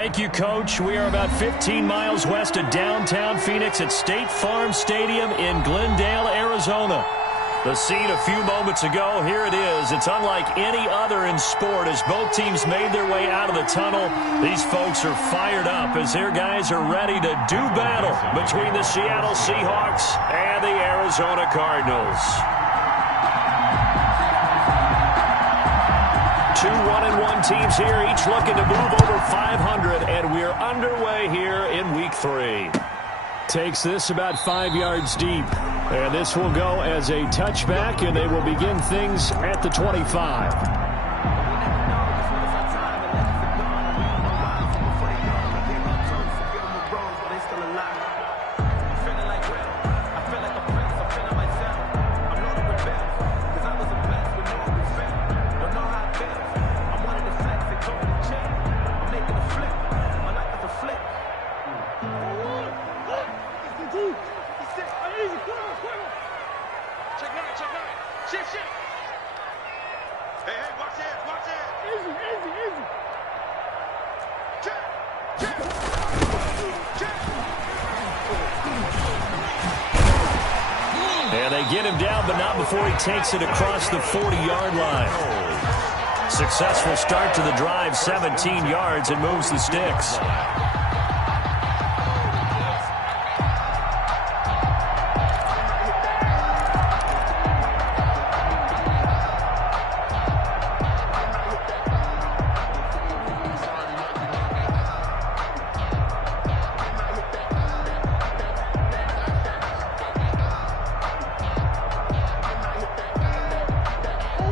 Thank you, Coach. We are about 15 miles west of downtown Phoenix at State Farm Stadium in Glendale, Arizona. The scene a few moments ago, here it is. It's unlike any other in sport as both teams made their way out of the tunnel. These folks are fired up as their guys are ready to do battle between the Seattle Seahawks and the Arizona Cardinals. Two 1-1 teams here, each looking to move over 500, and we're underway here in Week 3. Takes this about 5 yards deep, and this will go as a touchback, and they will begin things at the 25. And they get him down, but not before he takes it across the 40-yard line. Successful start to the drive, 17 yards, and moves the sticks.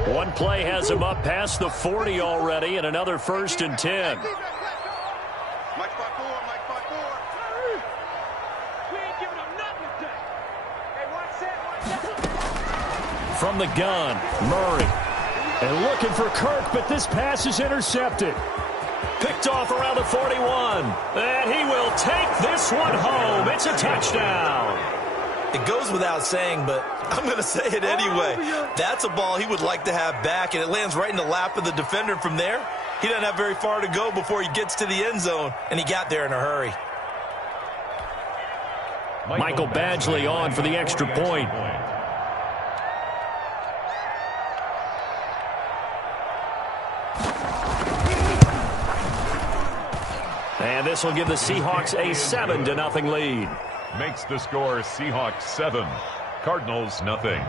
One play has him up past the 40 already, and another 1st and 10. From the gun, Murray. And looking for Kirk, but this pass is intercepted. Picked off around the 41. And he will take this one home. It's a touchdown. It goes without saying, but I'm going to say it anyway. That's a ball he would like to have back, and it lands right in the lap of the defender. From there, he doesn't have very far to go before he gets to the end zone, and he got there in a hurry. Michael Badgley on for the extra point. And this will give the Seahawks a 7-0 lead. Makes the score Seahawks 7, Cardinals nothing.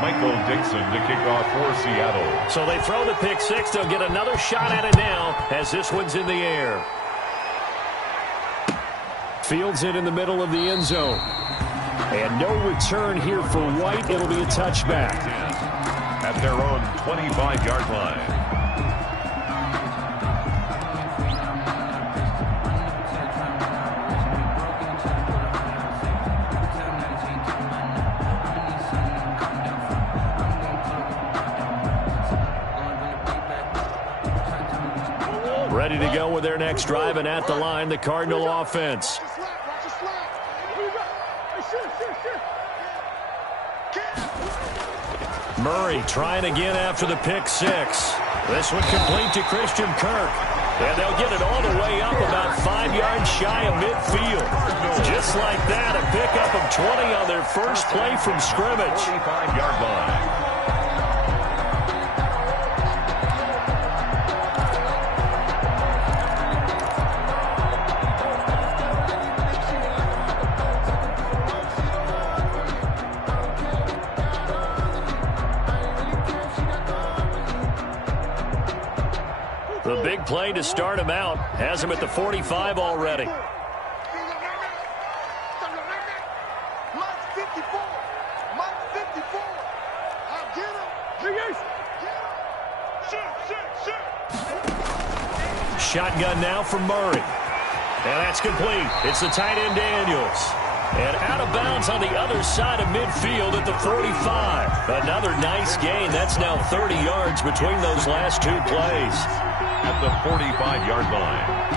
Michael Dixon to kick off for Seattle. So they throw the pick six. They'll get another shot at it now as this one's in the air. Fields it in the middle of the end zone. And no return here for White. It'll be a touchback. At their own 25-yard line. Ready to go with their next drive, and at the line, the Cardinal offense. Murray trying again after the pick six. This one complete to Christian Kirk. And they'll get it all the way up about 5 yards shy of midfield. Just like that, a pickup of 20 on their first play from scrimmage. 45-yard line. The big play to start him out has him at the 45 already. Shotgun now from Murray. And that's complete. It's the tight end Daniels. And out of bounds on the other side of midfield at the 45. Another nice gain. That's now 30 yards between those last two plays. At the 45-yard line.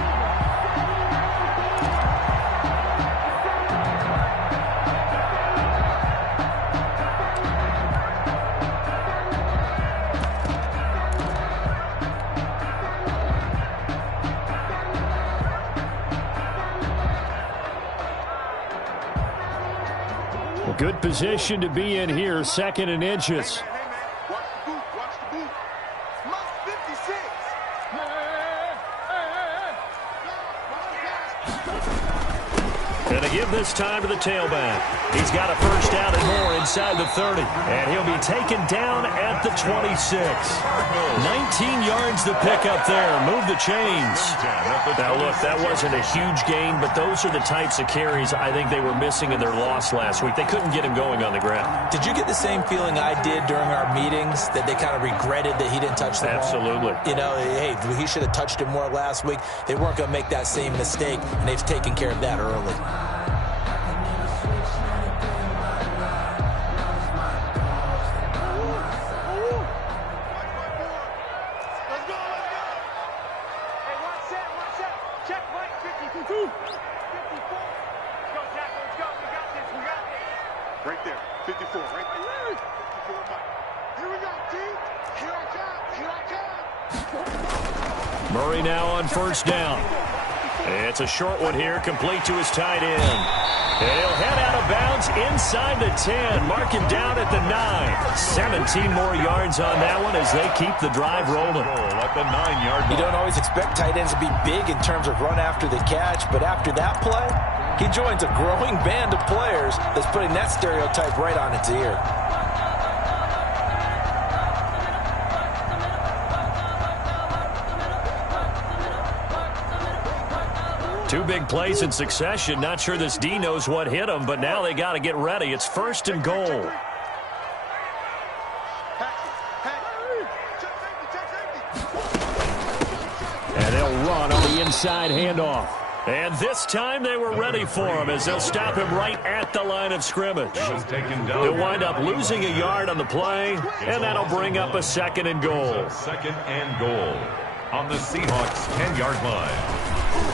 A good position to be in here, 2nd and inches. Going to give this time to the tailback. He's got a first down and more inside the 30. And he'll be taken down at the 26. 19 yards to pick up there. Move the chains. Now, look, that wasn't a huge gain, but those are the types of carries I think they were missing in their loss last week. They couldn't get him going on the ground. Did you get the same feeling I did during our meetings, that they kind of regretted that he didn't touch the ball? Absolutely. You know, hey, he should have touched it more last week. They weren't going to make that same mistake, and they've taken care of that early. Right there, 54, right there. 54. Here we go, team. Here I come. Murray now on first down. It's a short one here, complete to his tight end. And he'll head out of bounds inside the 10. Mark him down at the 9. 17 more yards on that one as they keep the drive rolling. At the 9-yard line. You don't always expect tight ends to be big in terms of run after the catch, but after that play, he joins a growing band of players that's putting that stereotype right on its ear. Two big plays in succession. Not sure this D knows what hit him, but now they got to get ready. It's 1st and goal. And they'll run on the inside handoff. And this time they were ready for him as they'll stop him right at the line of scrimmage. He'll wind up losing a yard on the play, and that'll bring up a 2nd and goal. 2nd and goal on the Seahawks 10-yard line.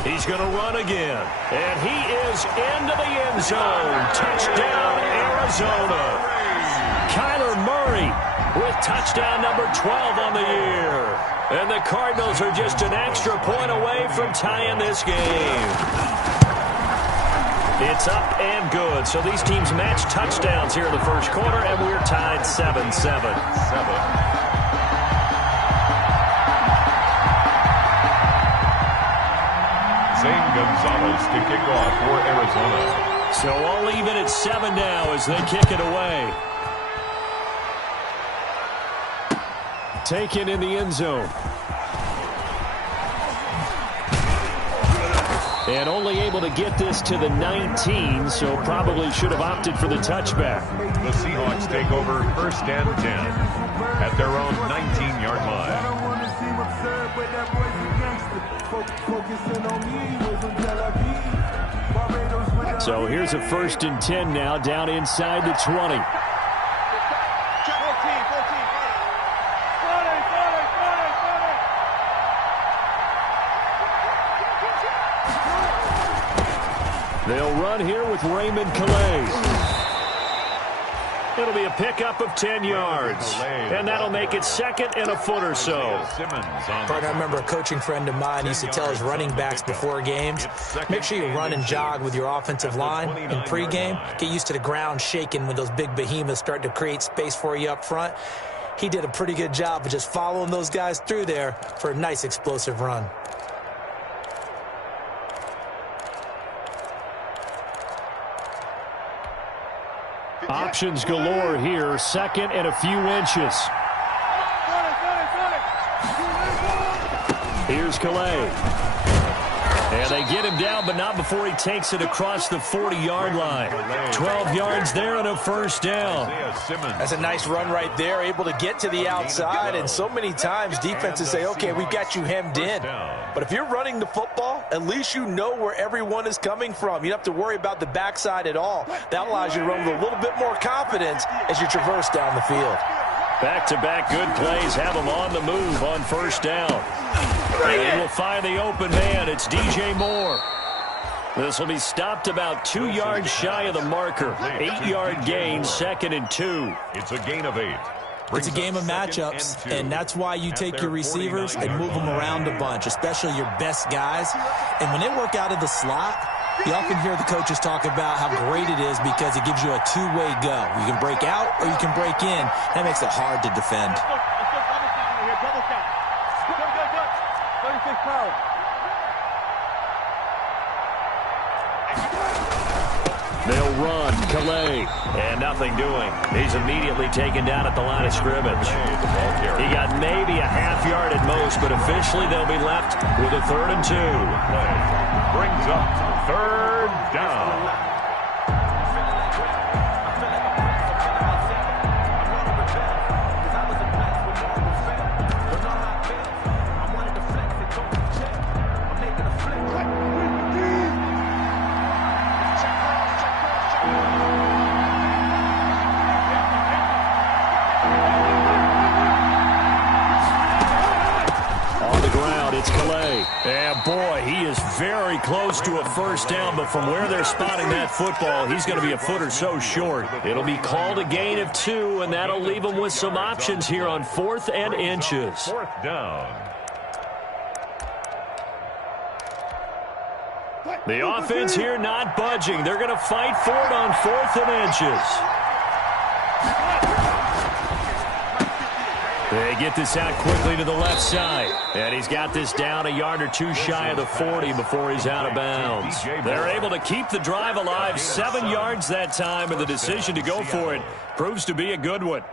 He's going to run again, and he is into the end zone. Touchdown, Arizona. Kyler Murray with touchdown number 12 on the year. And the Cardinals are just an extra point away from tying this game. It's up and good. So these teams match touchdowns here in the first quarter, and we're tied 7-7. Zane Gonzalez to kick off for Arizona. So all even at 7 now as they kick it away. Taken in the end zone. And only able to get this to the 19, so probably should have opted for the touchback. The Seahawks take over 1st and 10 at their own 19-yard line. So here's a 1st and 10 now, down inside the 20. They'll run here with Raymond Calais. It'll be a pickup of 10 yards. And that'll make it 2nd and a foot or so. Partner, I remember a coaching friend of mine used to tell his running backs before games, make sure you run and jog with your offensive line in pregame. Get used to the ground shaking when those big behemoths start to create space for you up front. He did a pretty good job of just following those guys through there for a nice explosive run. Options galore here, 2nd and a few inches. Here's Calais. And they get him down, but not before he takes it across the 40-yard line. 12 yards there and a first down. That's a nice run right there, able to get to the outside. And so many times defenses say, okay, we've got you hemmed in. But if you're running the football, at least you know where everyone is coming from. You don't have to worry about the backside at all. That allows you to run with a little bit more confidence as you traverse down the field. Back-to-back good plays have them on the move on first down. And we'll find the open man. It's DJ Moore. This will be stopped about 2 yards shy of the marker. 8-yard gain, 2nd and 2. It's a gain of 8. It's a game of matchups, and that's why you take your receivers and move them around a bunch, especially your best guys. And when they work out of the slot, You often hear the coaches talk about how great it is because it gives you a two-way go. You can break out or you can break in. That makes it hard to defend. Let's go double count here. Double count. Good. 36 power. They'll run. Calais. And nothing doing. He's immediately taken down at the line of scrimmage. He got maybe a half yard at most, but officially they'll be left with a 3rd and 2. Brings up 3rd down. It's Calais. And boy, he is very close to a first down, but from where they're spotting that football, he's going to be a foot or so short. It'll be called a gain of 2, and that'll leave him with some options here on 4th and inches. 4th down. The offense here not budging. They're going to fight for it on 4th and inches. They get this out quickly to the left side. And he's got this down a yard or 2 shy of the 40 before he's out of bounds. They're able to keep the drive alive 7 yards that time, and the decision to go for it proves to be a good one.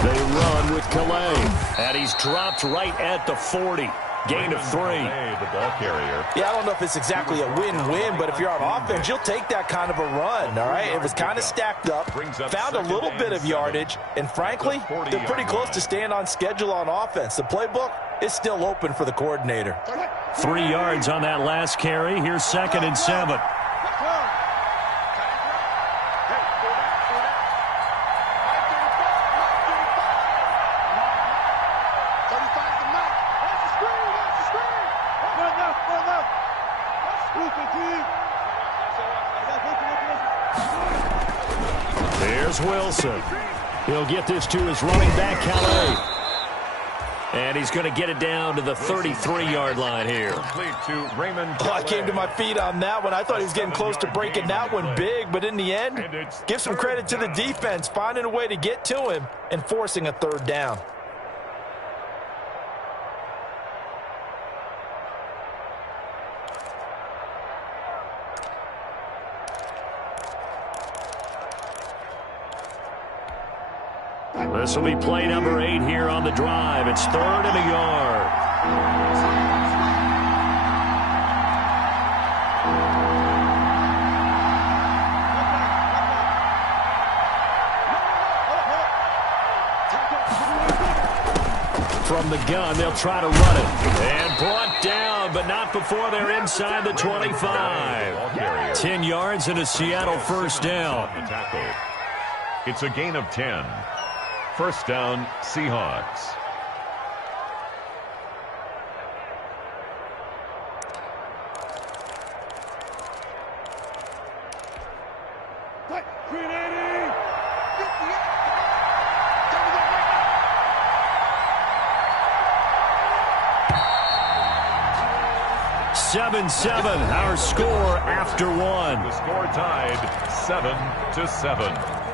They run with Calais, and he's dropped right at the 40. Gain of 3. The ball carrier. Yeah, I don't know if it's exactly a win-win, but if you're on offense, you'll take that kind of a run, all right? It was kind of stacked up, found a little bit of yardage, and frankly, they're pretty close to staying on schedule on offense. The playbook is still open for the coordinator. 3 yards on that last carry. Here's 2nd and 7. Here's Wilson. He'll get this to his running back, Calais. And he's going to get it down to the 33-yard line here. I came to my feet on that one. I thought he was getting close to breaking that one big, but in the end, give some credit to the defense, finding a way to get to him and forcing a 3rd down. This will be play number 8 here on the drive. It's 3rd and a yard. From the gun, they'll try to run it. And brought down, but not before they're inside the 25. 10 yards and a Seattle 1st down. It's a gain of 10. 1st down, Seahawks. Seven, our score after 1. The score tied 7-7.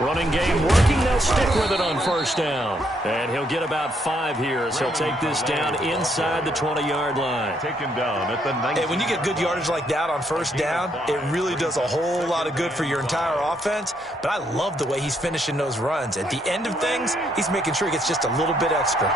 Running game working. They'll stick with it on 1st down. And he'll get about 5 here as he'll take this down inside the 20-yard line. Taken down at the 19. Hey, when you get good yardage like that on 1st down, it really does a whole lot of good for your entire offense. But I love the way he's finishing those runs. At the end of things, he's making sure he gets just a little bit extra.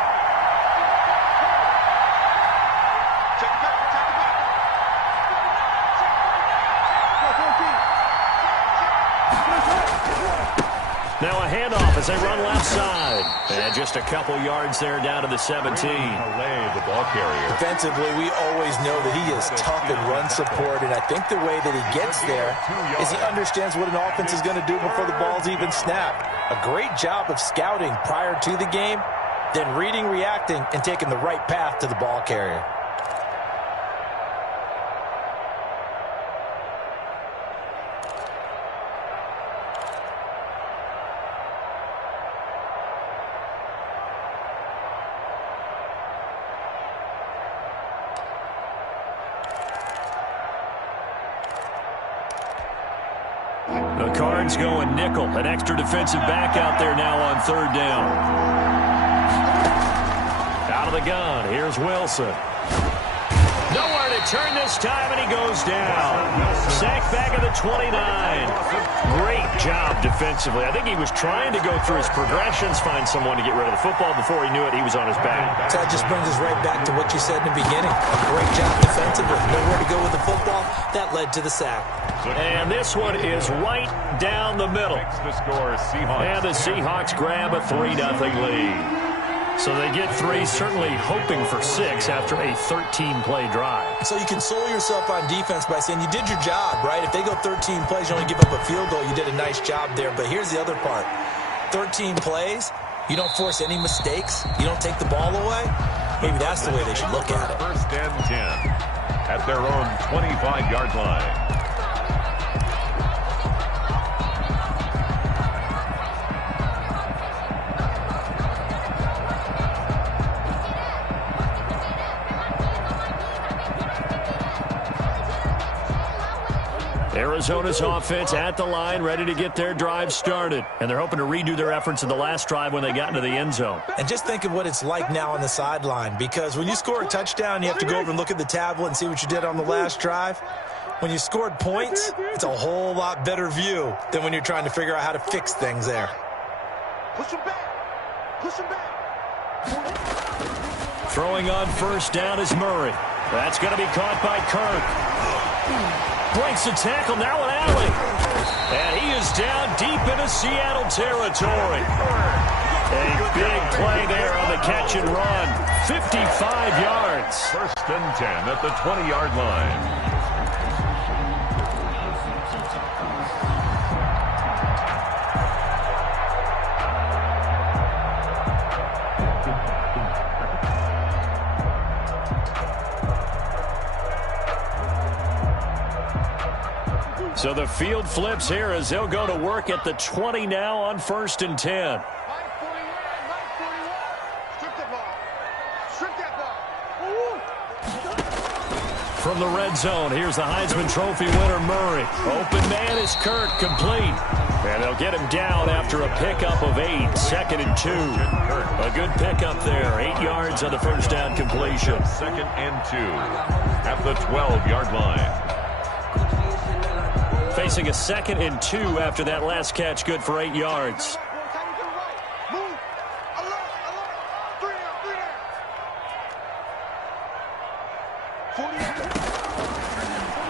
Now a handoff as they run left side. And just a couple yards there down to the 17. The ball carrier. Defensively, we always know that he is tough in run support, and I think the way that he gets there is he understands what an offense is going to do before the ball's even snapped. A great job of scouting prior to the game, then reading, reacting, and taking the right path to the ball carrier. The Cards going nickel. An extra defensive back out there now on third down. Out of the gun. Here's Wilson. Nowhere to turn this time, and he goes down. Sacked back at the 29. Great job defensively. I think he was trying to go through his progressions, find someone to get rid of the football. Before he knew it, he was on his back. So that just brings us right back to what you said in the beginning. A great job defensively. Nowhere to go with the football. That led to the sack. And this one is right down the middle. The score, Seahawks. And the Seahawks grab a 3-0 lead. So they get 3, certainly hoping for 6 after a 13-play drive. So you console yourself on defense by saying you did your job, right? If they go 13 plays, you only give up a field goal, you did a nice job there. But here's the other part. 13 plays, you don't force any mistakes, you don't take the ball away. Maybe that's the way they should look at it. First and 10 at their own 25-yard line. Arizona's offense at the line, ready to get their drive started. And they're hoping to redo their efforts in the last drive when they got into the end zone. And just think of what it's like now on the sideline, because when you score a touchdown, you have to go over and look at the tablet and see what you did on the last drive. When you scored points, it's a whole lot better view than when you're trying to figure out how to fix things there. Push him back. Push him back. Throwing on first down is Murray. That's going to be caught by Kirk. Breaks the tackle, now an alley. And he is down deep into Seattle territory. A big play there on the catch and run. 55 yards. First and 10 at the 20-yard line. So the field flips here as they'll go to work at the 20 now on first and 10. From the red zone, here's the Heisman Trophy winner, Murray. Open man is Kirk, complete. And they'll get him down after a pickup of 8, second and 2. A good pickup there, 8 yards on the first down completion. Second and 2 at the 12-yard line. Facing a second and 2 after that last catch, good for 8 yards.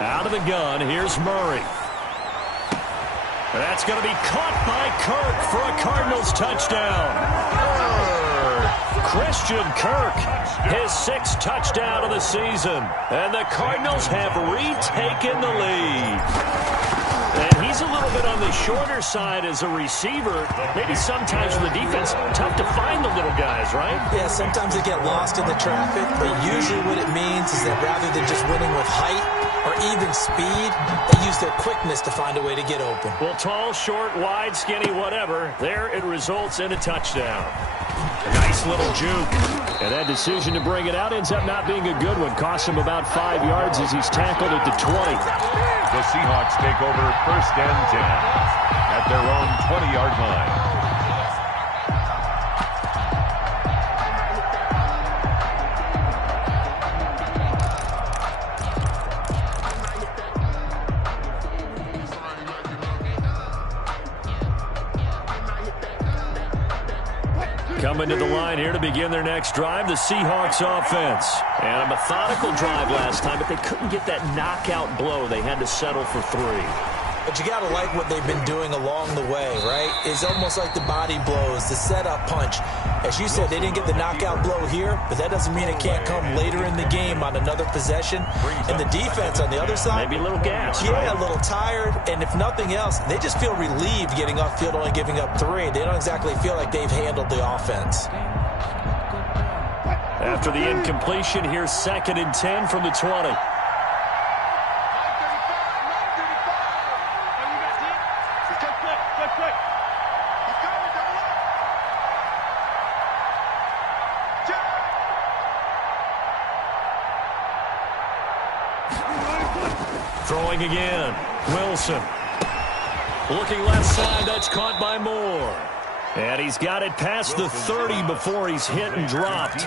Out of the gun, here's Murray. That's going to be caught by Kirk for a Cardinals touchdown. Christian Kirk, his 6th touchdown of the season. And the Cardinals have retaken the lead. And he's a little bit on the shorter side as a receiver. Maybe sometimes for the defense, tough to find the little guys, right? Yeah, sometimes they get lost in the traffic, but usually what it means is that rather than just winning with height or even speed, they use their quickness to find a way to get open. Well, tall, short, wide, skinny, whatever, there it results in a touchdown. A nice little juke. And that decision to bring it out ends up not being a good one. Costs him about 5 yards as he's tackled at the 20. The Seahawks take over first and 10 at their own 20-yard line. Coming to the line here to begin their next drive, the Seahawks offense. And a methodical drive last time, but they couldn't get that knockout blow. They had to settle for 3. But you got to like what they've been doing along the way, right? It's almost like the body blows, the setup punch. As you said, they didn't get the knockout blow here, but that doesn't mean it can't come later in the game on another possession. And the defense on the other side, maybe a little gas. Yeah, right? A little tired. And if nothing else, they just feel relieved getting off field, only giving up 3. They don't exactly feel like they've handled the offense. After the incompletion, here's 2nd and 10 from the 20. Throwing again. Wilson. Looking left side. That's caught by Moore. And he's got it past the 30 before he's hit and dropped.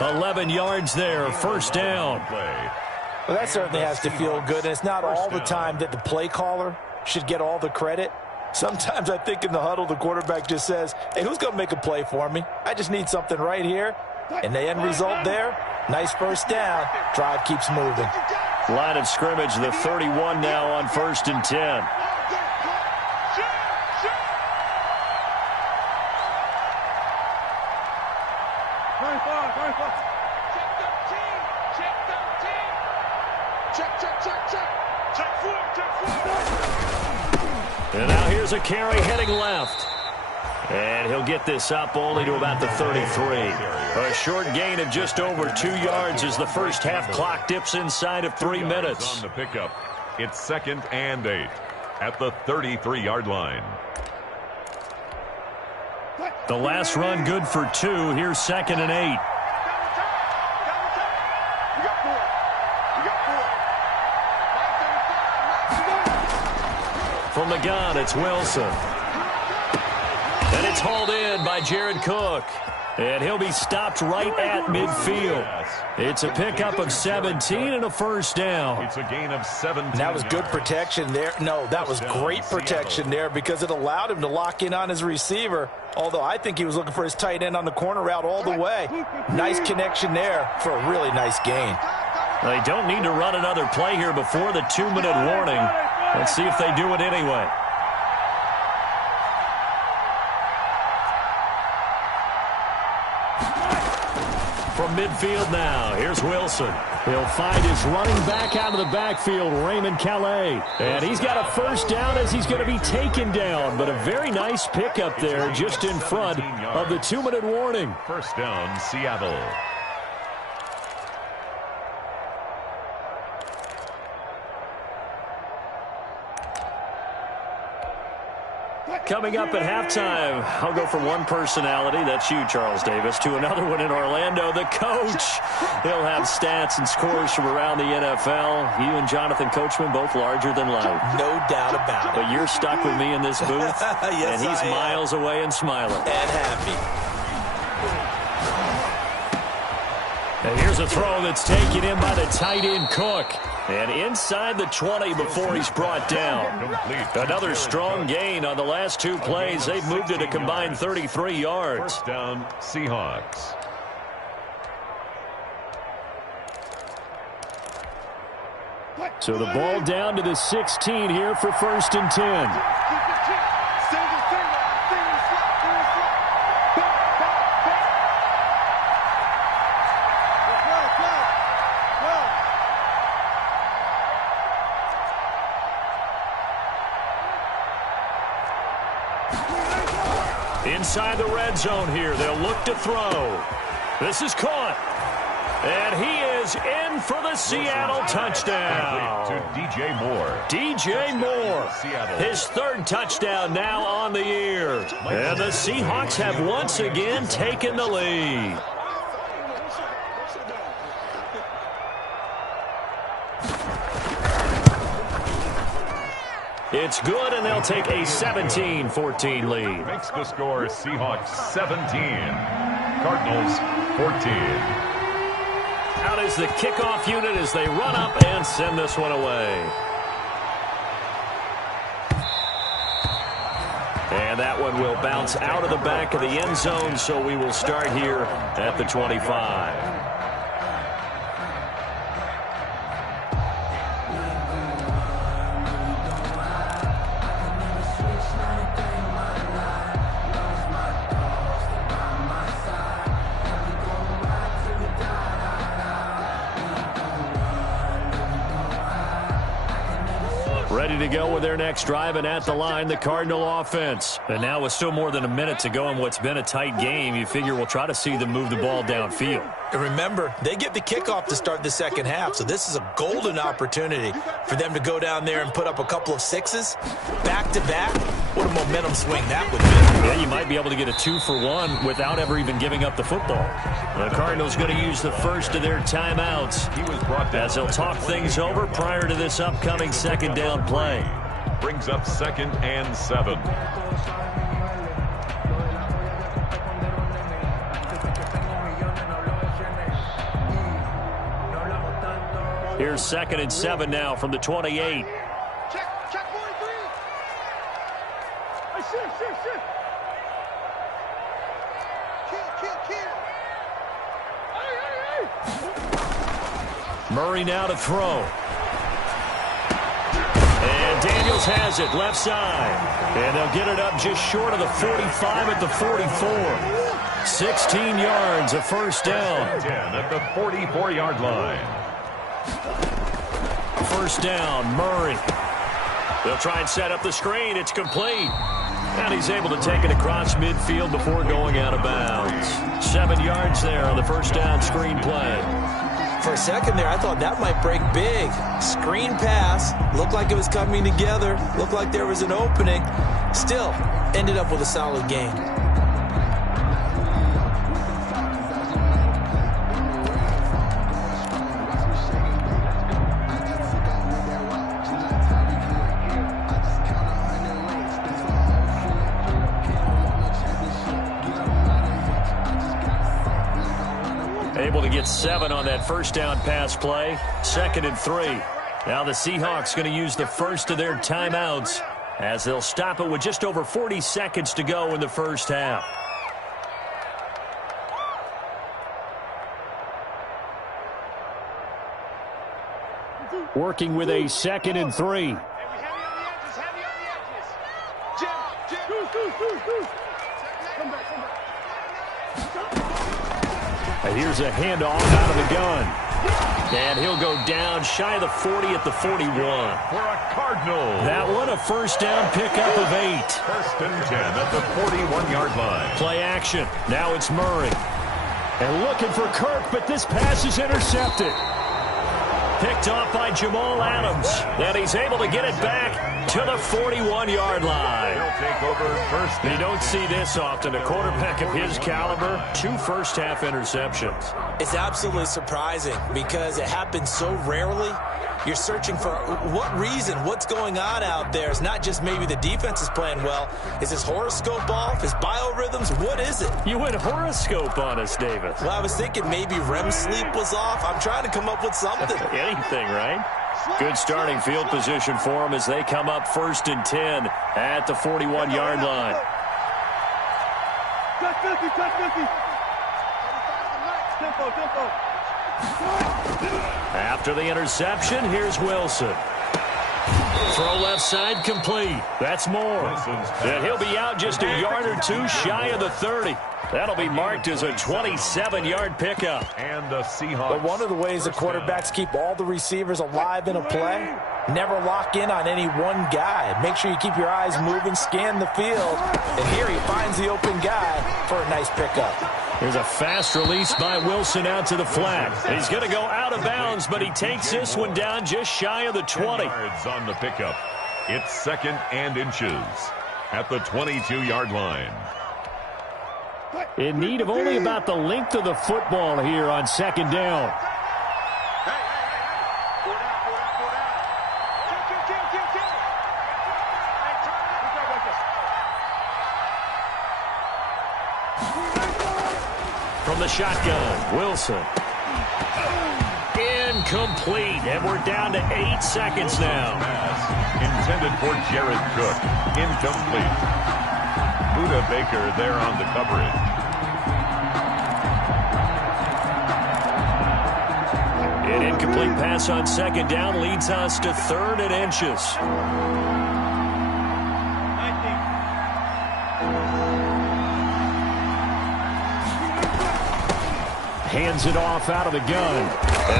11 yards there. 1st down. Well, that certainly has to feel good. And it's not all the time that the play caller should get all the credit. Sometimes I think in the huddle, the quarterback just says, hey, who's going to make a play for me? I just need something right here. And the end result there, nice 1st down. Drive keeps moving. Line of scrimmage, the 31 now on 1st and 10. And now here's a carry heading left. And he'll get this up only to about the 33. A short gain of just over 2 yards as the first half clock dips inside of 3 minutes. On the pickup, it's 2nd and 8 at the 33-yard line. The last run good for 2. Here's 2nd and 8. From the gun, it's Wilson. And it's hauled in by Jared Cook. And he'll be stopped right at midfield. It's a pickup of 17 and a 1st down. It's a gain of 17. That was good protection there. No, that was great protection there because it allowed him to lock in on his receiver. Although I think he was looking for his tight end on the corner route all the way. Nice connection there for a really nice gain. They don't need to run another play here before the 2-minute warning. Let's see if they do it anyway. From midfield now, here's Wilson. He'll find his running back out of the backfield, Raymond Calais. And he's got a 1st down as he's going to be taken down. But a very nice pickup there just in front of the 2-minute warning. 1st down, Seattle. Coming up at halftime, I'll go from one personality, that's you, Charles Davis, to another one in Orlando, the coach. He'll have stats and scores from around the NFL. You and Jonathan Coachman, both larger than life. No doubt about it. But you're stuck with me in this booth, yes, and he's miles away and smiling. And happy. And here's a throw that's taken in by the tight end Cook. And inside the 20 before he's brought down. Another strong gain on the last 2 plays. They've moved it a combined 33 yards. 1st down, Seahawks. So the ball down to the 16 here for 1st and 10. Inside the red zone here. They'll look to throw. This is caught. And he is in for the Seattle touchdown. To DJ Moore. DJ Moore. His 3rd touchdown now on the year. And the Seahawks have once again taken the lead. It's good, and they'll take a 17-14 lead. Makes the score Seahawks 17. Cardinals 14. Out is the kickoff unit as they run up and send this one away. And that one will bounce out of the back of the end zone, so we will start here at the 25. ready to go with their next drive, and at the line, the Cardinal offense. And now with still more than a minute to go in what's been a tight game, you figure we'll try to see them move the ball downfield. And remember, they get the kickoff to start the second half, so this is a golden opportunity for them to go down there and put up a couple of sixes back-to-back. What a momentum swing that would be. Yeah, you might be able to get a 2-for-1 without ever even giving up the football. The Cardinals going to use the first of their timeouts as they'll talk things over prior to this upcoming second down play. Brings up 2nd and 7. Here's 2nd and 7 now from the 28. Check 43. Hey, shit. Kill. Hey. Murray now to throw. And Daniels has it left side. And they'll get it up just short of the 45 at the 44. 16 yards, a first down. 10 at the 44-yard line. First down, Murray. They'll try and set up the screen. It's complete. And he's able to take it across midfield before going out of bounds. 7 yards there on the first down screen play. For a second there, I thought that might break big. Screen pass. Looked like it was coming together. Looked like there was an opening. Still, ended up with a solid game. Able to get 7 on that first down pass play. 2nd and 3. Now the Seahawks going to use the first of their timeouts as they'll stop it with just over 40 seconds to go in the first half. Working with a 2nd and 3. Heavy on the edges. Jim. Come back. And here's a handoff out of the gun. And he'll go down shy of the 40 at the 41. For a Cardinal. That one a first down pickup of 8. 1st and 10 at the 41-yard line. Play action. Now it's Murray. And looking for Kirk, but this pass is intercepted. Picked off by Jamal Adams. And he's able to get it back to the 41-yard line. He'll take over first. You don't see this often. A quarterback of his caliber, 2 first-half interceptions. It's absolutely surprising because it happens so rarely. You're searching for what reason, what's going on out there. It's not just maybe the defense is playing well. Is his horoscope off? His biorhythms? What is it? You went horoscope on us, Davis. Well, I was thinking maybe REM sleep was off. I'm trying to come up with something. Anything, right? Good starting field position for them as they come up 1st and 10 at the 41-yard line. Touch 50. Tempo. After the interception, here's Wilson. Throw left side complete. That's more. And he'll be out just a yard or 2 shy of the 30. That'll be marked as a 27-yard pickup. And the Seahawks. But one of the ways the quarterbacks keep all the receivers alive in a play, never lock in on any one guy. Make sure you keep your eyes moving, scan the field. And here he finds the open guy for a nice pickup. Here's a fast release by Wilson out to the flat. He's going to go out of bounds, but he takes this one down just shy of the 20. 10 yards on the pickup. It's 2nd and inches at the 22-yard line. In need of only about the length of the football here on 2nd down. From the shotgun, Wilson. Incomplete, and we're down to 8 seconds now. Pass intended for Jared Cook. Incomplete. Buda Baker there on the coverage. An incomplete pass on 2nd down leads us to 3rd and inches. hands it off out of the gun.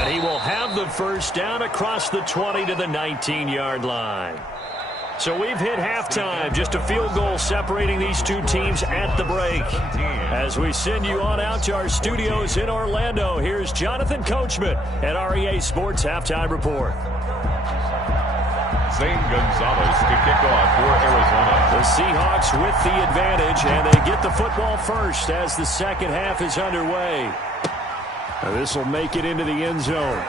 And he will have the first down across the 20 to the 19-yard line. So we've hit halftime, just a field goal separating these two teams at the break. As we send you on out to our studios in Orlando, here's Jonathan Coachman at REA Sports Halftime Report. Zane Gonzalez to kick off for Arizona. The Seahawks with the advantage, and they get the football first as the second half is underway. This will make it into the end zone.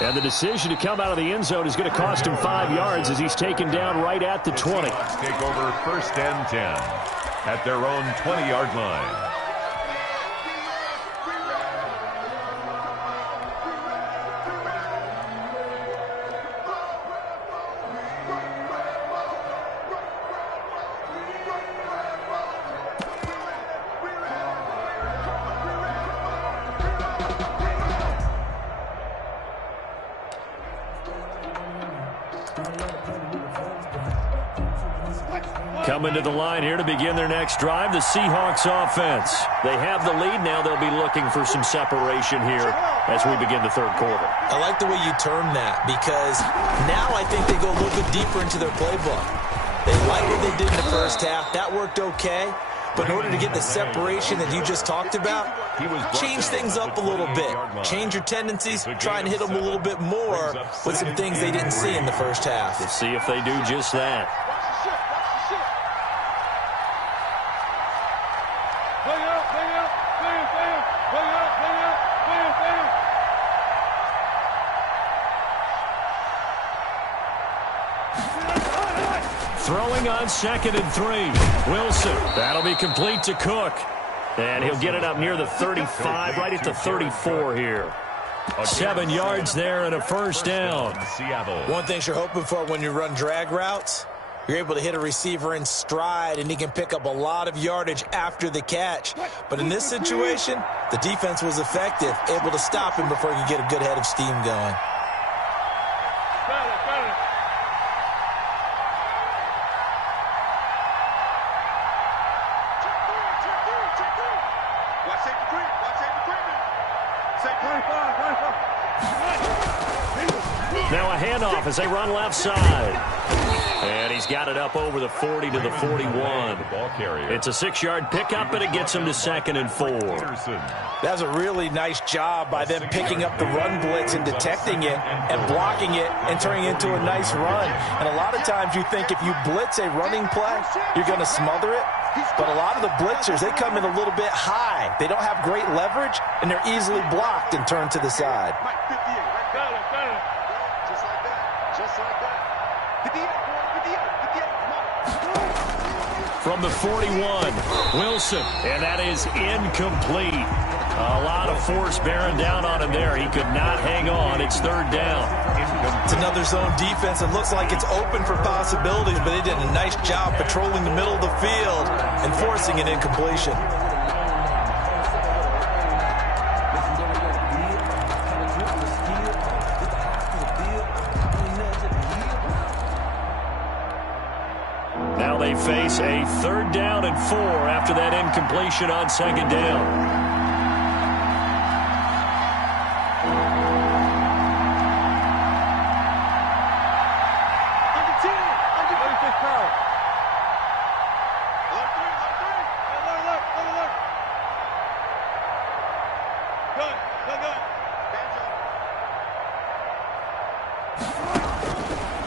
And the decision to come out of the end zone is going to cost him 5 yards as he's taken down right at the 20. Take over first and 10 at their own 20-yard line. Coming to the line here to begin their next drive, the Seahawks offense. They have the lead now. They'll be looking for some separation here as we begin the third quarter. I like the way you term that, because now I think they go a little bit deeper into their playbook. They like what they did in the first half. That worked okay. But in order to get the separation that you just talked about, change things up a little bit. Change your tendencies, try and hit them a little bit more with some things they didn't see in the first half. Let's see if they do just that. Throwing on 2nd and 3. Wilson. That'll be complete to Cook. And he'll get it up near the 35, right at the 34 here. 7 yards there and a first down. One thing you're hoping for when you run drag routes, you're able to hit a receiver in stride, and he can pick up a lot of yardage after the catch. But in this situation, the defense was effective, able to stop him before he could get a good head of steam going. Now a handoff as they run left side. And he's got it up over the 40 to the 41. It's a 6-yard pickup, and it gets him to 2nd and 4. That's a really nice job by them picking up the run blitz and detecting it and blocking it and turning it into a nice run. And a lot of times you think if you blitz a running play, you're going to smother it. But a lot of the blitzers, they come in a little bit high. They don't have great leverage, and they're easily blocked and turned to the side. From the 41, Wilson, and that is incomplete. A lot of force bearing down on him there. He could not hang on. It's 3rd down. It's another zone defense. It looks like it's open for possibilities, but they did a nice job patrolling the middle of the field and forcing an incompletion. Now they face a 3rd down and 4 after that incompletion on 2nd down.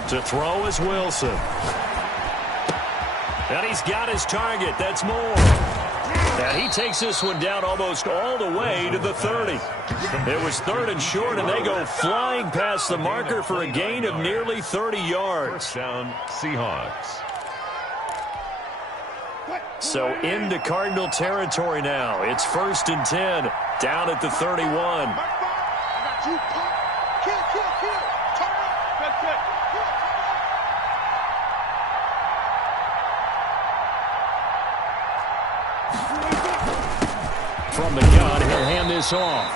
To throw is Wilson. And he's got his target. That's Moore. And he takes this one down almost all the way to the 30. It was 3rd and short, and they go flying past the marker for a gain of nearly 30 yards. First down, Seahawks. So into Cardinal territory now. It's 1st and 10, down at the 31. From the gun, he'll hand this off.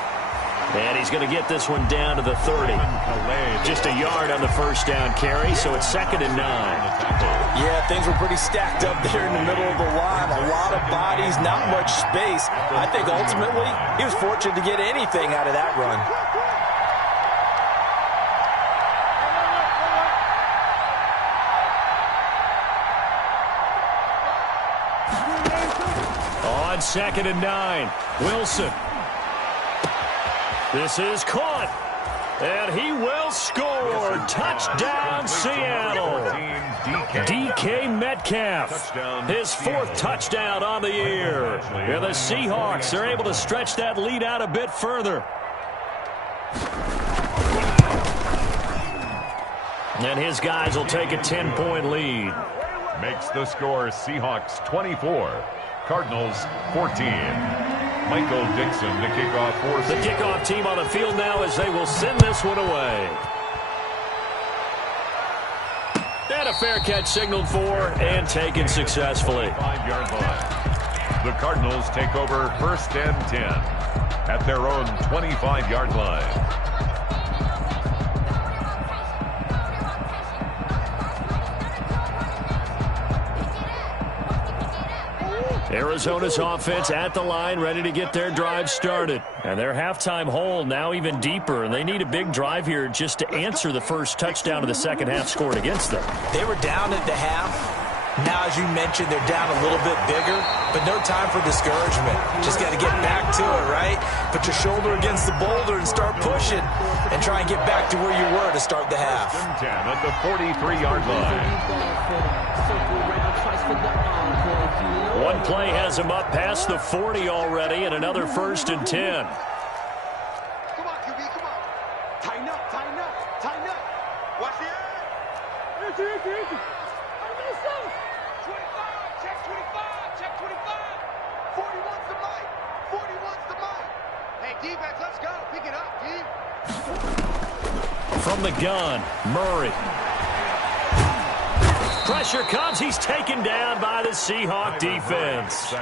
And he's going to get this one down to the 30. Just a yard on the first down carry, so it's 2nd and 9. Yeah, things were pretty stacked up there in the middle of the line. A lot of bodies, not much space. I think ultimately he was fortunate to get anything out of that run. On 2nd and 9, Wilson. This is caught, and he will score. Touchdown, Seattle. DK Metcalf, his 4th touchdown on the year. And the Seahawks are able to stretch that lead out a bit further. And his guys will take a 10-point lead. Makes the score Seahawks 24, Cardinals 14. Michael Dixon to kick off for the kickoff team on the field now as they will send this one away. And a fair catch signaled for and taken successfully. 5-yard line. The Cardinals take over 1st and 10 at their own 25-yard line. Arizona's offense at the line, ready to get their drive started. And their halftime hole now even deeper, and they need a big drive here just to answer the first touchdown of the second half scored against them. They were down at the half. Now, as you mentioned, they're down a little bit bigger, but no time for discouragement. Just got to get back to it, right? Put your shoulder against the boulder and start pushing and try and get back to where you were to start the half. 10 at the 43-yard line. One play has him up past the 40 already, and another 1st and 10. Come on, QB, come on. Tighten up, tighten up, tighten up. Watch the eye. Easy. 25, check 25, check 25. 41's the mic, 41's the mic. Hey, defense, let's go. Pick it up, D. From the gun, Murray. Pressure comes. He's taken down by the Seahawk defense.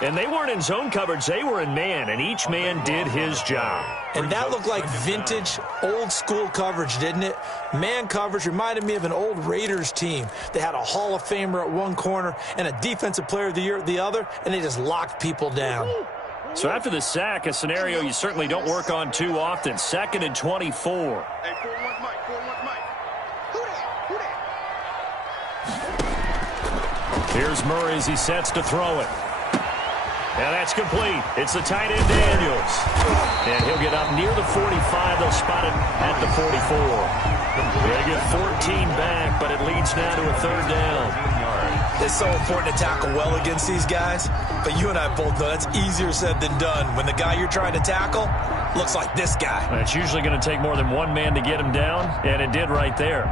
And they weren't in zone coverage. They were in man, and each man did his job. And that looked like vintage, old-school coverage, didn't it? Man coverage reminded me of an old Raiders team. They had a Hall of Famer at one corner and a Defensive Player of the Year at the other, and they just locked people down. So after the sack, a scenario you certainly don't work on too often. 2nd and 24. Hey, 41's mic, 41's mic. Who that? Here's Murray as he sets to throw it. And that's complete. It's the tight end Daniels. And he'll get up near the 45. They'll spot it at the 44. They get 14 back, but it leads now to a 3rd down. It's so important to tackle well against these guys, but you and I both know that's easier said than done. When the guy you're trying to tackle looks like this guy. And it's usually going to take more than one man to get him down, and it did right there.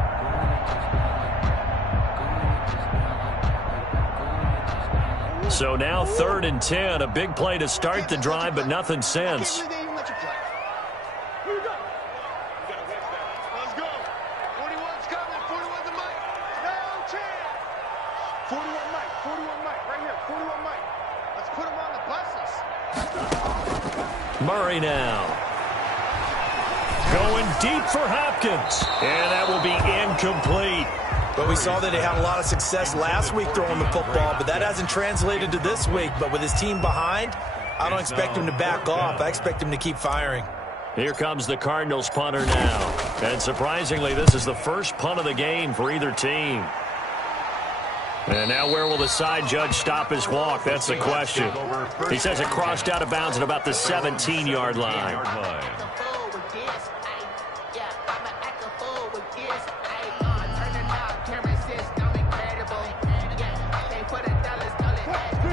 So now 3rd and 10, a big play to start the drive, but nothing since. Let's go. 41's coming. 41's the mic. No chance. 41 mic. 41 mic. Right here. 41 mic. Let's put him on the buses. Murray now. Going deep for Hopkins. And that will be incomplete. But we saw that they had a lot of success last week throwing the football, but that hasn't translated to this week. But with his team behind, I don't expect him to back off. I expect him to keep firing. Here comes the Cardinals punter now. And surprisingly, this is the first punt of the game for either team. And now where will the side judge stop his walk? That's the question. He says it crossed out of bounds at about the 17-yard line.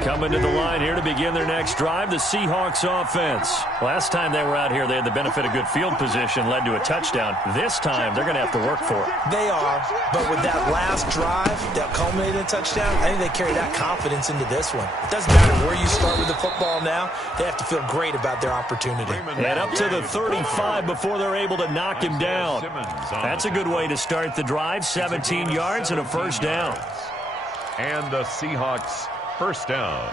Coming to the line here to begin their next drive, the Seahawks offense. Last time they were out here, they had the benefit of good field position, led to a touchdown. This time, they're going to have to work for it. They are, but with that last drive that culminated in a touchdown, I think they carry that confidence into this one. It doesn't matter where you start with the football now. They have to feel great about their opportunity. And up to the 35 before they're able to knock him down. That's a good way to start the drive, 17 yards and a first down. And the Seahawks first down.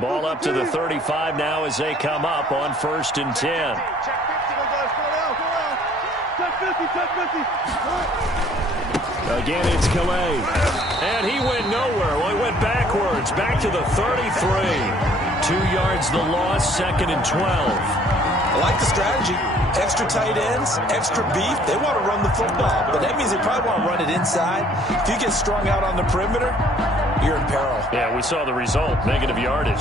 Ball up to the 35 now as they come up on 1st and 10. Again, it's Calais. And he went nowhere. Well, he went backwards. Back to the 33. 2 yards the loss, 2nd and 12. I like the strategy. Extra tight ends, extra beef. They want to run the football, but that means they probably want to run it inside. If you get strung out on the perimeter, you're in peril. Yeah, we saw the result, negative yardage.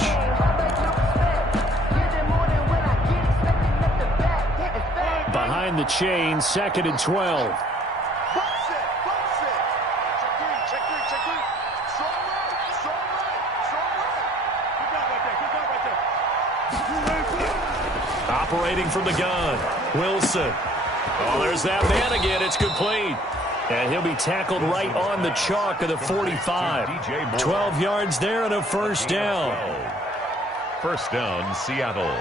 Behind the chain, 2nd and 12. Operating from the gun, Wilson. Oh, there's that man again. It's complete. And he'll be tackled right on the chalk of the 45. 12 yards there and a 1st down. 1st down, Seattle.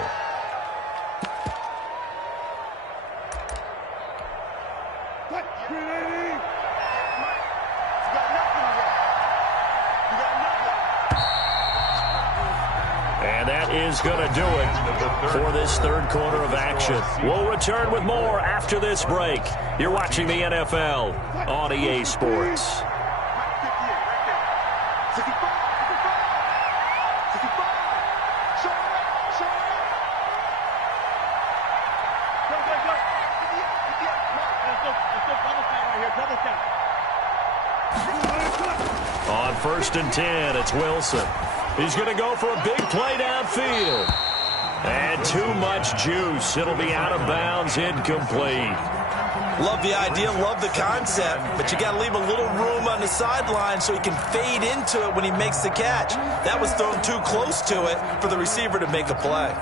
And that is going to do it for this 3rd quarter of action. We'll return with more after this break. You're watching the NFL on EA Sports. On 1st and 10, it's Wilson. He's going to go for a big play downfield. And too much juice. It'll be out of bounds, incomplete. Love the idea, love the concept, but you got to leave a little room on the sideline so he can fade into it when he makes the catch. That was thrown too close to it for the receiver to make a play.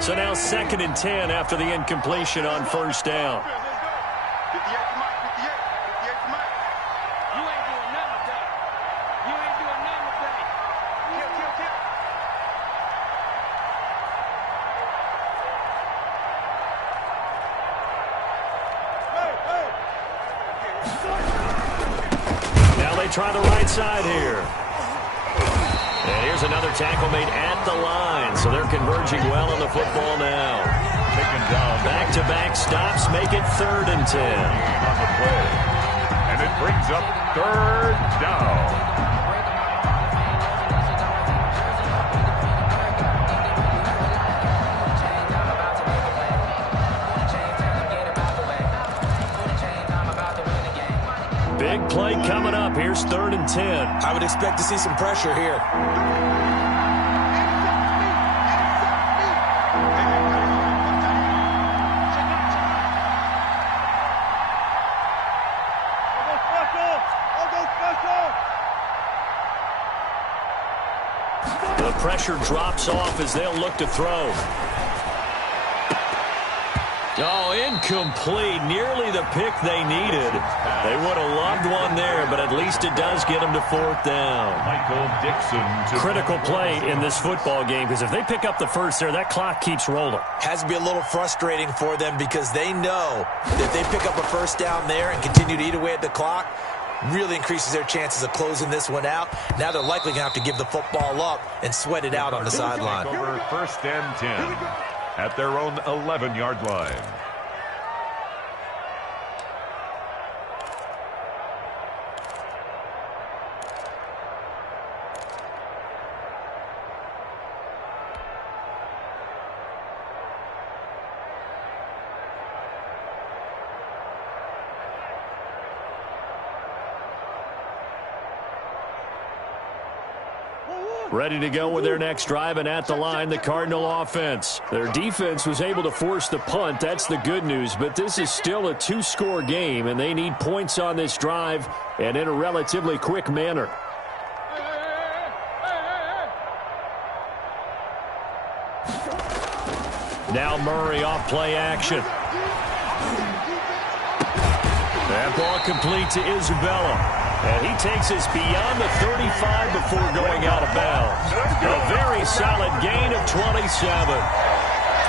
So now 2nd and 10 after the incompletion on 1st down. Now they try the right side here. And here's another tackle made at the line. So they're converging well on the football now. Taken down. Back-to-back stops make it 3rd and 10. On the play. And it brings up 3rd down. Big play coming up. Here's 3rd and 10. I would expect to see some pressure here. The pressure drops off as they'll look to throw. Oh, incomplete. Nearly the pick they needed. They would have loved one there, but at least it does get them to 4th down. Michael Dixon. Critical play in this football game, because if they pick up the 1st there, that clock keeps rolling. Has to be a little frustrating for them because they know that if they pick up a 1st down there and continue to eat away at the clock, really increases their chances of closing this one out. Now they're likely going to have to give the football up and sweat it out on the sideline. Over 1st and 10 at their own 11-yard line. Ready to go with their next drive, and at the line, the Cardinal offense. Their defense was able to force the punt. That's the good news, but this is still a 2-score game, and they need points on this drive and in a relatively quick manner. Now Murray off play action. That ball complete to Isabella. And he takes us beyond the 35 before going out of bounds. A very solid gain of 27.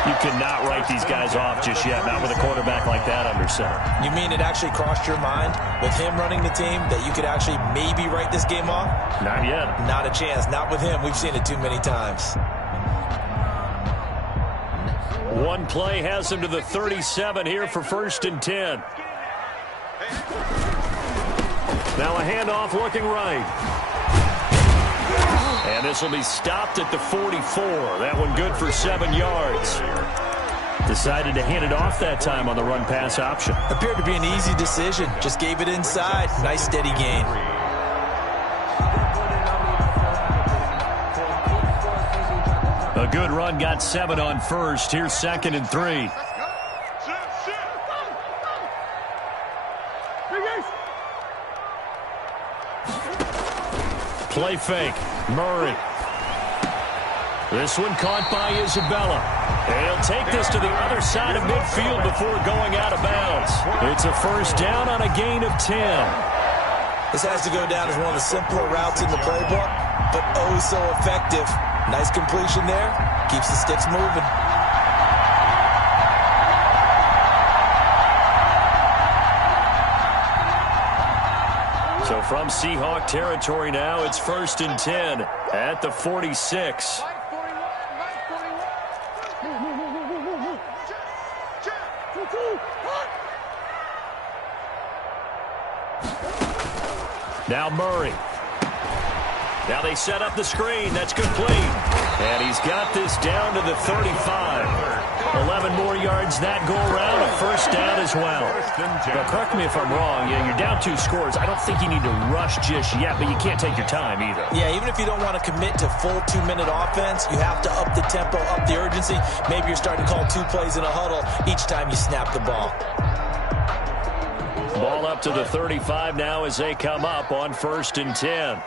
You cannot write these guys off just yet, not with a quarterback like that under center. You mean it actually crossed your mind with him running the team that you could actually maybe write this game off? Not yet. Not a chance. Not with him. We've seen it too many times. One play has him to the 37 here for 1st and 10. Now a handoff looking right. And this will be stopped at the 44. That one good for 7 yards. Decided to hand it off that time on the run-pass option. Appeared to be an easy decision. Just gave it inside. Nice steady gain. A good run got 7 on 1st. Here's 2nd and 3. Play fake. Murray. This one caught by Isabella. And he'll take this to the other side of midfield before going out of bounds. It's a 1st down on a gain of 10. This has to go down as one of the simpler routes in the playbook, but oh so effective. Nice completion there. Keeps the sticks moving. So from Seahawk territory now, it's 1st and 10 at the 46. Now Murray. Now they set up the screen. That's complete. And he's got this down to the 35. 11 more yards that go around. A 1st down as well. Now, correct me if I'm wrong. Yeah, you're down 2 scores. I don't think you need to rush just yet, but you can't take your time either. Yeah, even if you don't want to commit to full 2-minute offense, you have to up the tempo, up the urgency. Maybe you're starting to call 2 plays in a huddle each time you snap the ball. Ball up to the 35 now as they come up on 1st and 10.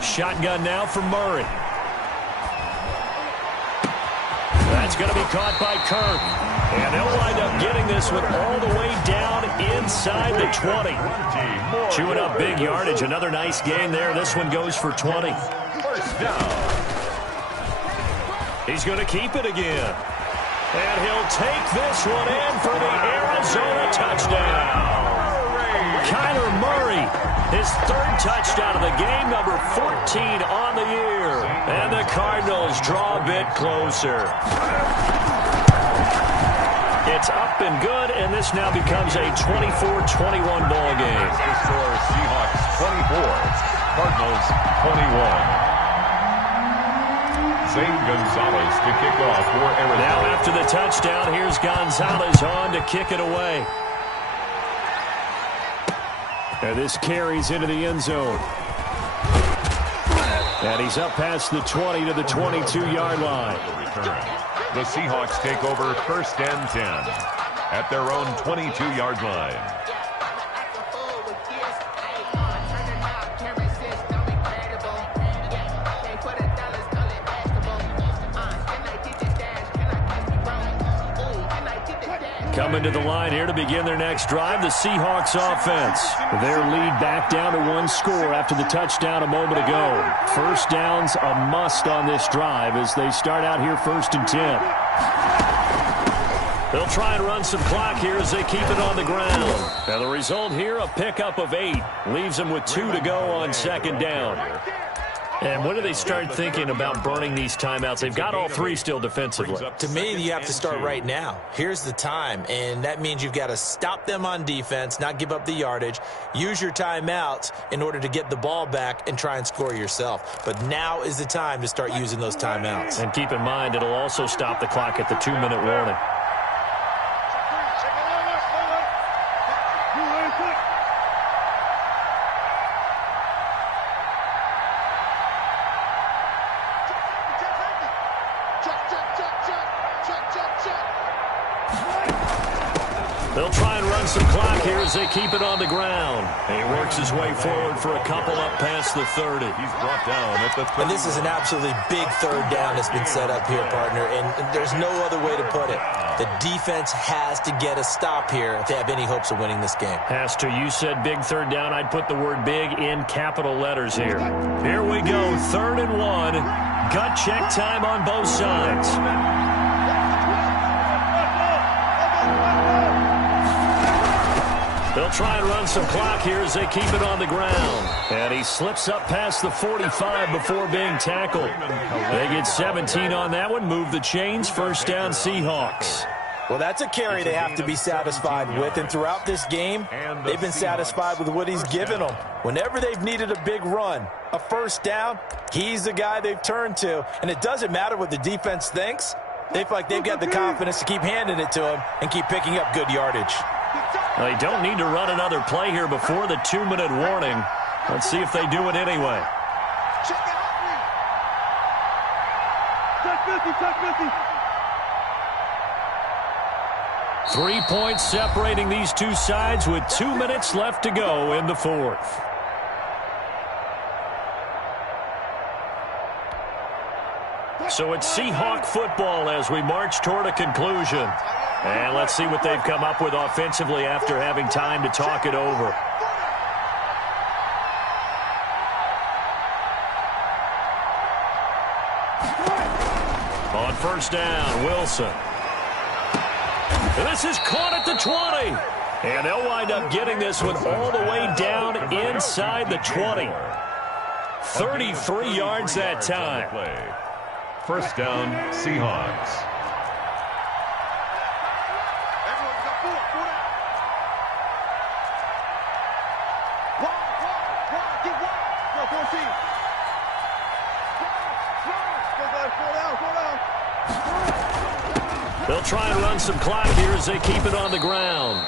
Shotgun now for Murray. That's going to be caught by Kirk. And they'll wind up getting this one all the way down inside the 20. Chewing up big yardage. Another nice gain there. This one goes for 20. 1st down. He's going to keep it again. And he'll take this one in for the Arizona touchdown. Kyler Murray, his 3rd touchdown of the game, number 14 on the year. And the Cardinals draw a bit closer. It's up and good, and this now becomes a 24-21 ball game. The score, Seahawks 24, Cardinals 21. Zane Gonzalez to kick off for Arizona. Now after the touchdown, here's Gonzalez on to kick it away. And this carries into the end zone. And he's up past the 20 to the 22-yard line. The Seahawks take over 1st and 10 at their own 22-yard line. Coming to the line here to begin their next drive, the Seahawks offense. Their lead back down to 1 score after the touchdown a moment ago. 1st downs a must on this drive as they start out here 1st and 10. They'll try and run some clock here as they keep it on the ground. Now the result here, a pickup of 8. Leaves them with 2 to go on 2nd down. And when do they start thinking about burning these timeouts? They've got all 3 still defensively. To me, you have to start right now. Here's the time, and that means you've got to stop them on defense, not give up the yardage, use your timeouts in order to get the ball back and try and score yourself. But now is the time to start using those timeouts. And keep in mind, it'll also stop the clock at the 2-minute warning. They'll try and run run some clock here as they keep it on the ground. And he works his way forward for a couple up past the 30. He's brought down at the 30. And this is an absolutely big third down that's been set up here, partner, and there's no other way to put it. The defense has to get a stop here if they have any hopes of winning this game. Has to. You said big third down. I'd put the word big in capital letters here. Here we go, 3rd and 1. Gut check time on both sides. They'll try and run some clock here as they keep it on the ground. And he slips up past the 45 before being tackled. They get 17 on that one. Move the chains. First down, Seahawks. Well, that's a carry they have to be satisfied with. And throughout this game, they've been satisfied with what he's given them. Whenever they've needed a big run, a first down, he's the guy they've turned to. And it doesn't matter what the defense thinks. They feel like they've got the confidence to keep handing it to him and keep picking up good yardage. Well, they don't need to run another play here before the 2-minute warning. Let's see if they do it anyway. Check it out, 3 points separating these two sides with 2 minutes left to go in the 4th. So it's Seahawk football as we march toward a conclusion. And let's see what they've come up with offensively after having time to talk it over. On first down, Wilson. And this is caught at the 20. And they'll wind up getting this one all the way down inside the 20. 33 yards that time. First down, Seahawks. Everyone's got 4 down. Wide, get wide. Go, 14. Go, guys, 4 down. They'll try and run some clock here as they keep it on the ground.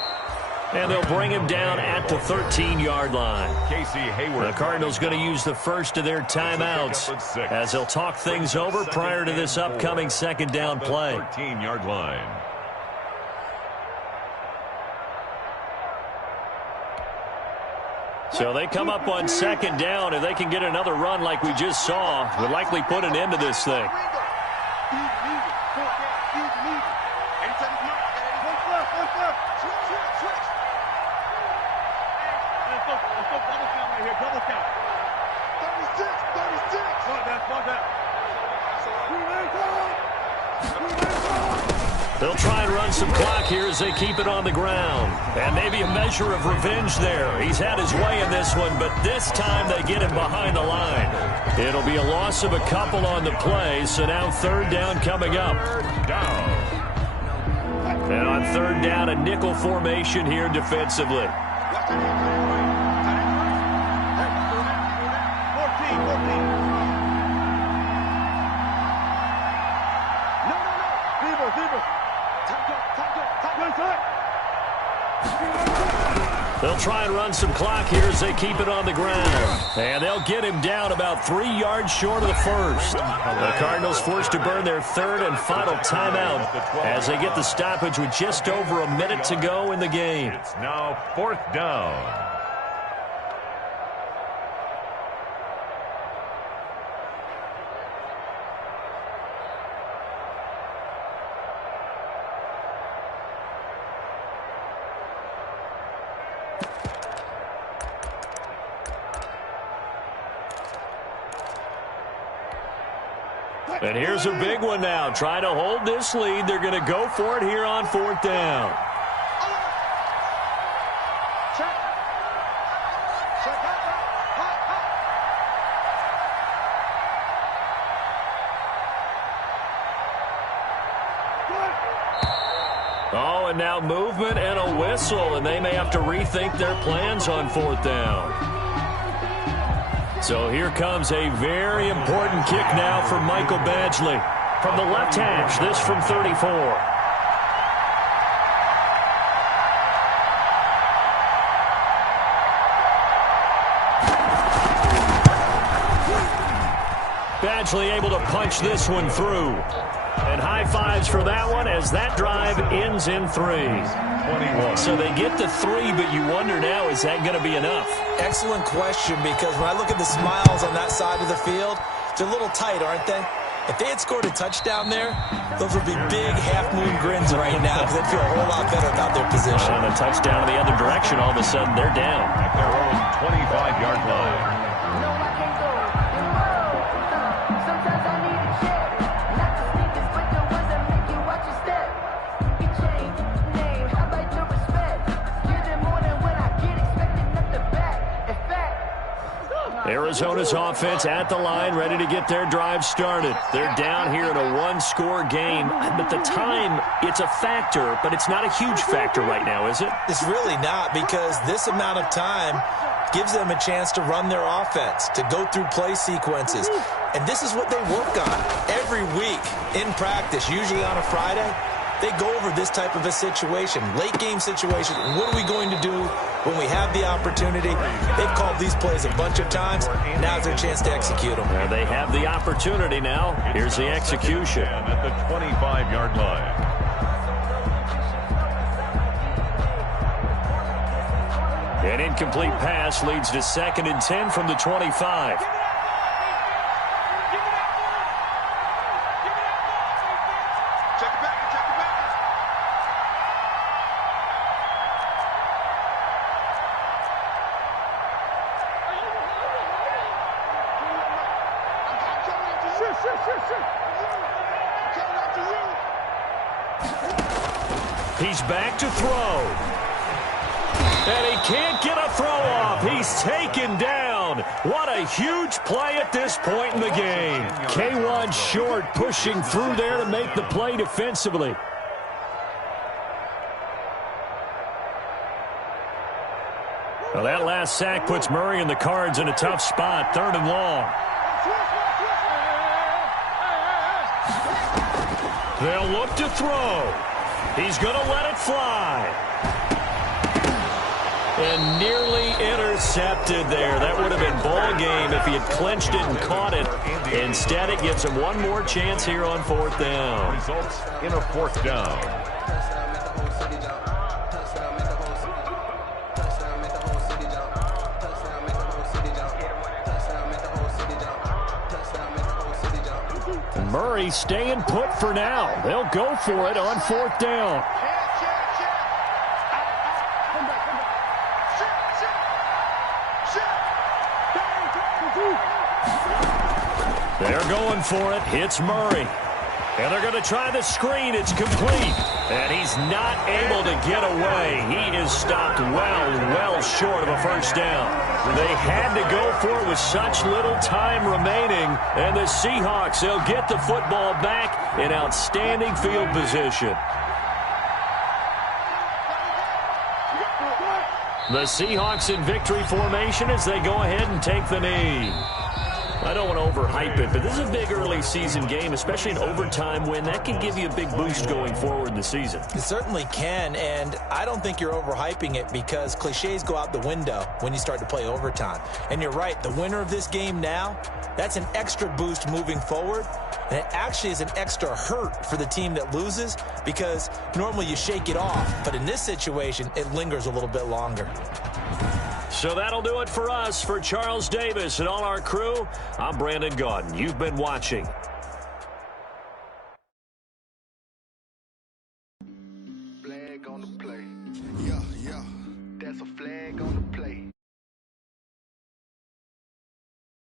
And they'll bring him down at the 13-yard line. Casey Hayward. The Cardinals going to use the first of their timeouts as they'll talk things over prior to this upcoming second down play. 13-yard line. So they come up on second down. If they can get another run like we just saw, would likely put an end to this thing. They'll try and run some clock here as they keep it on the ground. And maybe a measure of revenge there. He's had his way in this one, but this time they get him behind the line. It'll be a loss of a couple on the play, so now third down coming up. And on third down, a nickel formation here defensively. They'll try and run some clock here as they keep it on the ground. And they'll get him down about 3 yards short of the first. The Cardinals forced to burn their third and final timeout as they get the stoppage with just over a minute to go in the game. It's now fourth down. And here's a big one now. Trying to hold this lead. They're going to go for it here on fourth down. Oh, and now movement and a whistle, and they may have to rethink their plans on fourth down. So here comes a very important kick now for Michael Badgley. From the left hash, this from 34. Badgley able to punch this one through. And high fives for that one as that drive ends in 3. 21. So they get to 3, but you wonder now, is that going to be enough? Excellent question, because when I look at the smiles on that side of the field, they're a little tight, aren't they? If they had scored a touchdown there, those would be big half-moon grins right now because they'd feel a whole lot better about their position. And a touchdown in the other direction, all of a sudden they're down. At their own 25-yard line. Arizona's offense at the line, ready to get their drive started. They're down here in a one-score game. But the time, it's a factor, but it's not a huge factor right now, is it? It's really not, because this amount of time gives them a chance to run their offense, to go through play sequences. And this is what they work on every week in practice, usually on a Friday. They go over this type of a situation, late-game situation. What are we going to do when we have the opportunity? They've called these plays a bunch of times. Now's their chance to execute them. Well, they have the opportunity now. Here's the execution. At the 25-yard line. An incomplete pass leads to 2nd and 10 from the 25. He's back to throw. And he can't get a throw off. He's taken down. What a huge play at this point in the game. K1 Short pushing through there to make the play defensively. Well, that last sack puts Murray and the Cards in a tough spot, 3rd and long. They'll look to throw. He's going to let it fly. And nearly intercepted there. That would have been ball game if he had clinched it and caught it. Instead, it gives him one more chance here on 4th down. Results in a 4th down. Murray staying put for now. They'll go for it on 4th down. They're going for it. Hits Murray. And they're going to try the screen. It's complete. And he's not able to get away. He is stopped well short of a 1st down. They had to go for it with such little time remaining. And the Seahawks, they'll get the football back in outstanding field position. The Seahawks in victory formation as they go ahead and take the knee. I don't want to overhype it, but this is a big early season game, especially an overtime win. That can give you a big boost going forward in the season. It certainly can, and I don't think you're overhyping it because cliches go out the window when you start to play overtime. And you're right, the winner of this game now, that's an extra boost moving forward, and it actually is an extra hurt for the team that loses because normally you shake it off, but in this situation, it lingers a little bit longer. So that'll do it for us. For Charles Davis and all our crew, I'm Brandon Gaudin. You've been watching. Flag on the play. Yeah, that's a flag on the play.